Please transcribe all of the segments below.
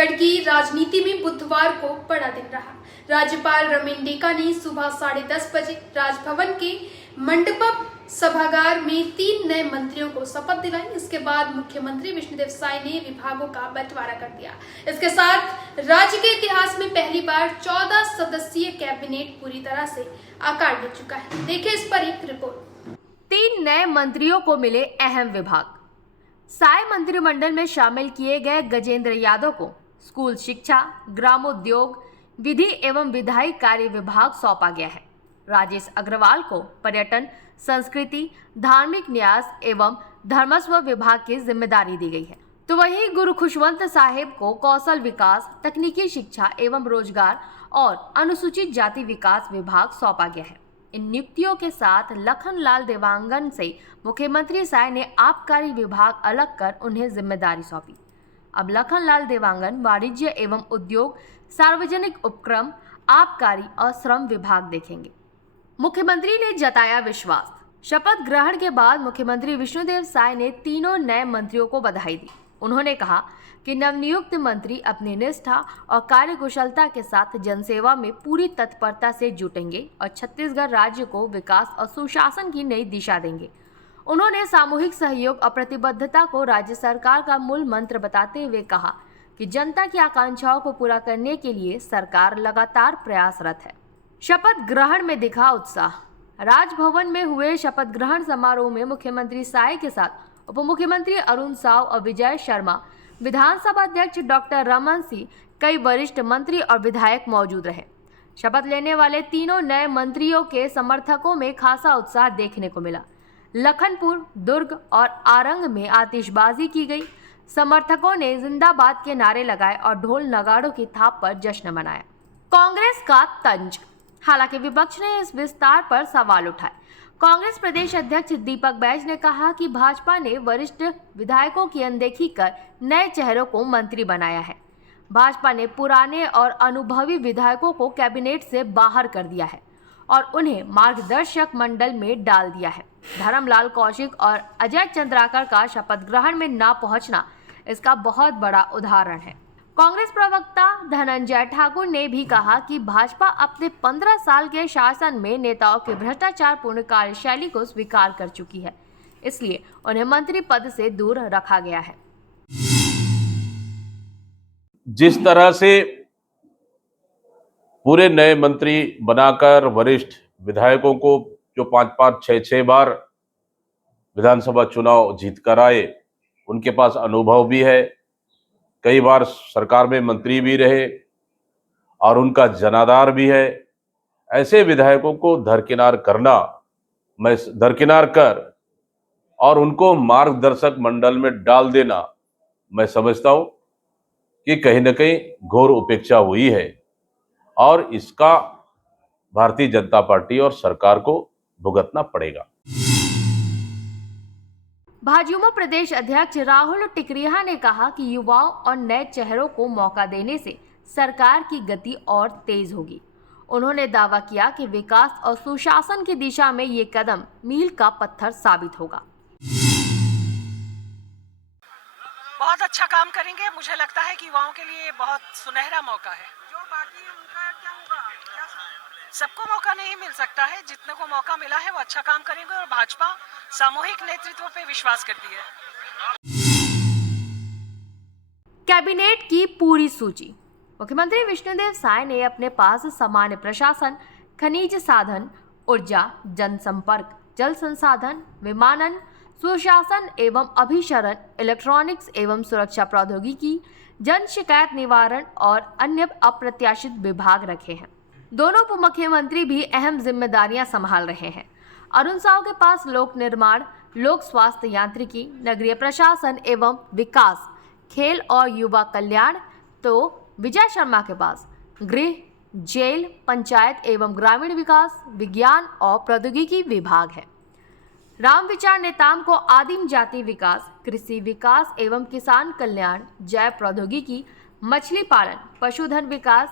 छत्तीसगढ़ की राजनीति में बुधवार को बड़ा दिन रहा। राज्यपाल रमेंडेका ने सुबह 10:30 बजे राजभवन के मंडपम सभागार में 3 नए मंत्रियों को शपथ दिलाई। इसके बाद मुख्यमंत्री विष्णुदेव साय ने विभागों का बंटवारा कर दिया। इसके साथ राज्य के इतिहास में पहली बार 14 सदस्यीय कैबिनेट पूरी तरह से आकार ले चुका है। देखिए इस पर एक रिपोर्ट। 3 नए मंत्रियों को मिले अहम विभाग। साय मंत्रिमंडल में शामिल किए गए गजेंद्र यादव को स्कूल शिक्षा, ग्रामोद्योग, विधि एवं विधायी कार्य विभाग सौंपा गया है। राजेश अग्रवाल को पर्यटन, संस्कृति, धार्मिक न्यास एवं धर्मस्व विभाग की जिम्मेदारी दी गई है। तो वहीं गुरु खुशवंत साहिब को कौशल विकास, तकनीकी शिक्षा एवं रोजगार और अनुसूचित जाति विकास विभाग सौंपा गया है। इन नियुक्तियों के साथ लखनलाल देवांगन से मुख्यमंत्री साय ने आबकारी विभाग अलग कर उन्हें जिम्मेदारी सौंपी। अब लखनलाल देवांगन वाणिज्य एवं उद्योग, सार्वजनिक उपक्रम, आबकारी और श्रम विभाग देखेंगे। मुख्यमंत्री ने जताया विश्वास। शपथ ग्रहण के बाद मुख्यमंत्री विष्णुदेव साय ने तीनों नए मंत्रियों को बधाई दी। उन्होंने कहा कि नवनियुक्त मंत्री अपनी निष्ठा और कार्यकुशलता के साथ जनसेवा में पूरी तत्परता से जुटेंगे और छत्तीसगढ़ राज्य को विकास और सुशासन की नई दिशा देंगे। उन्होंने सामूहिक सहयोग और प्रतिबद्धता को राज्य सरकार का मूल मंत्र बताते हुए कहा कि जनता की आकांक्षाओं को पूरा करने के लिए सरकार लगातार प्रयासरत है। शपथ ग्रहण में दिखा उत्साह। राजभवन में हुए शपथ ग्रहण समारोह में मुख्यमंत्री साय के साथ उप मुख्यमंत्री अरुण साव और विजय शर्मा, विधानसभा अध्यक्ष डॉक्टर रमन सिंह, कई वरिष्ठ मंत्री और विधायक मौजूद रहे। शपथ लेने वाले तीनों नए मंत्रियों के समर्थकों में खासा उत्साह देखने को मिला। लखनपुर, दुर्ग और आरंग में आतिशबाजी की गई। समर्थकों ने जिंदाबाद के नारे लगाए और ढोल नगाड़ों की थाप पर जश्न मनाया। कांग्रेस का तंज। हालांकि विपक्ष ने इस विस्तार पर सवाल उठाए। कांग्रेस प्रदेश अध्यक्ष दीपक बैज ने कहा कि भाजपा ने वरिष्ठ विधायकों की अनदेखी कर नए चेहरों को मंत्री बनाया है। भाजपा ने पुराने और अनुभवी विधायकों को कैबिनेट से बाहर कर दिया है और उन्हें मार्गदर्शक मंडल में डाल दिया है। धर्मलाल कौशिक और अजय चंद्राकर का शपथ ग्रहण में न पहुंचना इसका बहुत बड़ा उदाहरण है। कांग्रेस प्रवक्ता धनंजय ठाकुर ने भी कहा कि भाजपा अपने 15 साल के शासन में नेताओं के भ्रष्टाचारपूर्ण कार्यशैली को स्वीकार कर चुकी है, इसलिए उन्हें मंत्री पद से दूर रखा गया है। जिस तरह से पूरे नए मंत्री बनाकर वरिष्ठ विधायकों को जो 5-5, 6-6 बार विधानसभा चुनाव जीत कर आए, उनके पास अनुभव भी है, कई बार सरकार में मंत्री भी रहे और उनका जनाधार भी है। ऐसे विधायकों को दरकिनार कर और उनको मार्गदर्शक मंडल में डाल देना, मैं समझता हूं कि कहीं न कहीं घोर उपेक्षा हुई है और इसका भारतीय जनता पार्टी और सरकार को भुगतना पड़ेगा। भाजयुमो प्रदेश अध्यक्ष राहुल टिकरिहा ने कहा कि युवाओं और नए चेहरों को मौका देने से सरकार की गति और तेज होगी। उन्होंने दावा किया कि विकास और सुशासन की दिशा में ये कदम मील का पत्थर साबित होगा। बहुत अच्छा काम करेंगे। मुझे लगता है कि युवाओं के लिए बहुत सुनहरा मौका है। जो बाकी उनका क्या होगा, सबको मौका नहीं मिल सकता है। जितने को मौका मिला है वो अच्छा काम करेंगे और भाजपा सामूहिक नेतृत्व पे विश्वास करती है। कैबिनेट की पूरी सूची। मुख्यमंत्री विष्णुदेव साय ने अपने पास सामान्य प्रशासन, खनिज साधन, ऊर्जा, जनसंपर्क, जल संसाधन, विमानन, सुशासन एवं अभिसरण, इलेक्ट्रॉनिक्स एवं सुरक्षा प्रौद्योगिकी, जन शिकायत निवारण और अन्य अप्रत्याशित विभाग रखे हैं। दोनों उप मुख्यमंत्री भी अहम जिम्मेदारियां संभाल रहे हैं। अरुण साव के पास लोक निर्माण, लोक स्वास्थ्य यांत्रिकी, नगरीय प्रशासन एवं विकास, खेल और युवा कल्याण, तो विजय शर्मा के पास गृह, जेल, पंचायत एवं ग्रामीण विकास, विज्ञान और प्रौद्योगिकी विभाग है। रामविचार नेताम को आदिम जाति विकास, कृषि विकास एवं किसान कल्याण, जैव प्रौद्योगिकी, मछली पालन, पशुधन विकास,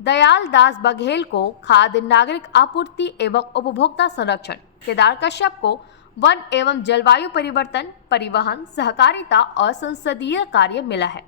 दयाल दास बघेल को खाद्य नागरिक आपूर्ति एवं उपभोक्ता संरक्षण, केदार कश्यप को वन एवं जलवायु परिवर्तन, परिवहन, सहकारिता और संसदीय कार्य मिला है।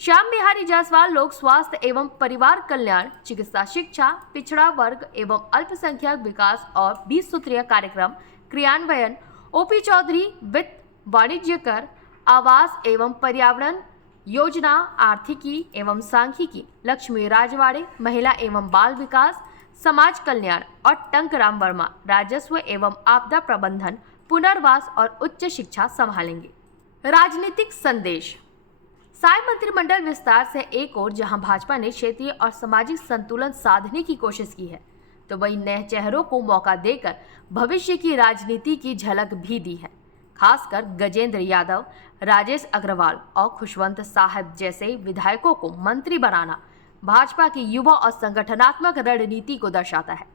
श्याम बिहारी जायसवाल लोक स्वास्थ्य एवं परिवार कल्याण, चिकित्सा शिक्षा, पिछड़ा वर्ग एवं अल्पसंख्यक विकास और 20 सूत्रीय कार्यक्रम क्रियान्वयन, ओपी चौधरी वित्त वाणिज्य कर, आवास एवं पर्यावरण योजना, आर्थिकी एवं सांख्यिकी, लक्ष्मी राजवाड़े महिला एवं बाल विकास, समाज कल्याण और टंकराम वर्मा राजस्व एवं आपदा प्रबंधन, पुनर्वास और उच्च शिक्षा संभालेंगे। राजनीतिक संदेश। साय मंत्रिमंडल विस्तार से एक ओर जहां भाजपा ने क्षेत्रीय और सामाजिक संतुलन साधने की कोशिश की है, तो वहीं नए चेहरों को मौका देकर भविष्य की राजनीति की झलक भी दी है। खासकर गजेंद्र यादव, राजेश अग्रवाल और खुशवंत साहब जैसे विधायकों को मंत्री बनाना भाजपा की युवा और संगठनात्मक रणनीति को दर्शाता है।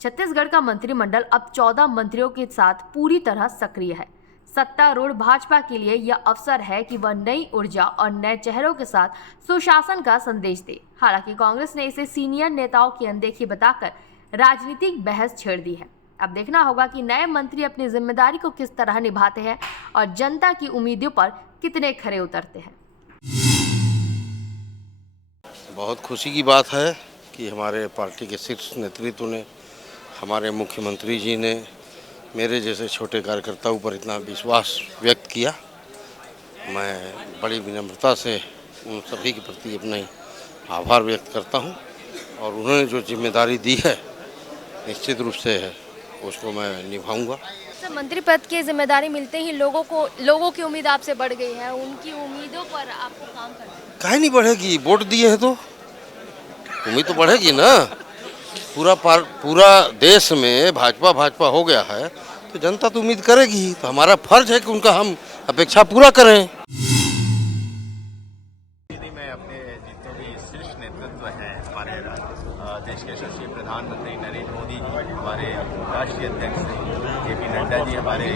छत्तीसगढ़ का मंत्रिमंडल अब 14 मंत्रियों के साथ पूरी तरह सक्रिय है। सत्तारूढ़ भाजपा के लिए यह अवसर है कि वह नई ऊर्जा और नए चेहरों के साथ सुशासन का संदेश दे। हालांकि कांग्रेस ने इसे सीनियर नेताओं की अनदेखी बताकर राजनीतिक बहस छेड़ दी है। अब देखना होगा कि नए मंत्री अपनी जिम्मेदारी को किस तरह निभाते हैं और जनता की उम्मीदों पर कितने खरे उतरते हैं। बहुत खुशी की बात है कि हमारे पार्टी के शीर्ष नेतृत्व ने, हमारे मुख्यमंत्री जी ने मेरे जैसे छोटे कार्यकर्ताओं पर इतना विश्वास व्यक्त किया। मैं बड़ी विनम्रता से उन सभी के प्रति अपना आभार व्यक्त करता हूं और उन्होंने जो जिम्मेदारी दी है निश्चित रूप से उसको मैं निभाऊंगा। मंत्री पद की जिम्मेदारी मिलते ही लोगों की उम्मीद आपसे बढ़ गई है। उनकी उम्मीदों पर आपको काम करना है। काहे नहीं बढ़ेगी? वोट दिए हैं तो उम्मीद तो बढ़ेगी ना। पूरा देश में भाजपा हो गया है तो जनता तो उम्मीद करेगी। तो हमारा फर्ज है कि उनका हम अपेक्षा पूरा करें। मैं अपने जितने भी शीर्ष नेतृत्व हैं, हमारे देश के यशस्वी प्रधानमंत्री नरेंद्र मोदी जी, हमारे राष्ट्रीय अध्यक्ष जेपी नड्डा जी, हमारे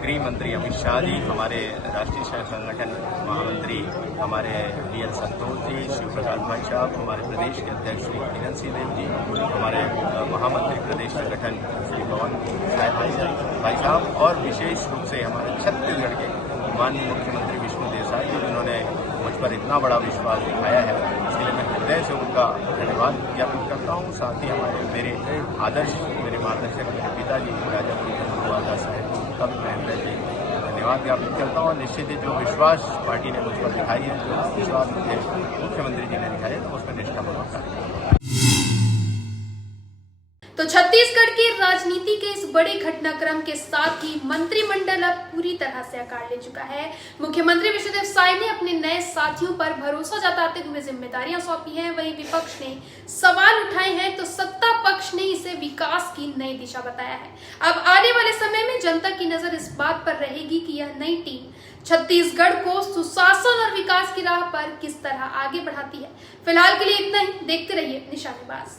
गृह मंत्री अमित शाह जी, हमारे राष्ट्रीय संगठन महामंत्री हमारे वी.एल. संतोष जी, शिव प्रकाश भाई साहब, हमारे प्रदेश के अध्यक्ष श्री किरण सिंह जी, हमारे महामंत्री प्रदेश संगठन श्री पवन भाई साहब और विशेष रूप से हमारे छत्तीसगढ़ के माननीय मुख्यमंत्री विष्णु देसाई जी, जिन्होंने मुझ पर इतना बड़ा विश्वास दिखाया है। इसलिए मैं हृदय से उनका धन्यवाद ज्ञापित करता हूँ। साथ ही मेरे आदर्श, मेरे मार्गदर्शक, मेरे पिताजी राजा गुरुदास साहब का भी मैं हृदय से धन्यवाद ज्ञापित करता हूँ। और निश्चित ही जो विश्वास पार्टी ने मुझ पर दिखाई है, जो विश्वास मुझे मुख्यमंत्री जी ने दिखाया है, तो उसमें निष्ठापूर्वक कार्य करूँगा। तो छत्तीसगढ़ की राजनीति के इस बड़े घटनाक्रम के साथ ही मंत्रिमंडल अब पूरी तरह से आकार ले चुका है। मुख्यमंत्री विष्णुदेव साय ने अपने नए साथियों पर भरोसा जताते हुए जिम्मेदारियां सौंपी हैं। वहीं विपक्ष ने सवाल उठाए हैं तो सत्ता पक्ष ने इसे विकास की नई दिशा बताया है। अब आने वाले समय में जनता की नजर इस बात पर रहेगी कि यह नई टीम छत्तीसगढ़ को सुशासन और विकास की राह पर किस तरह आगे बढ़ाती है। फिलहाल के लिए इतना ही। देखते रहिए निशानेबाज।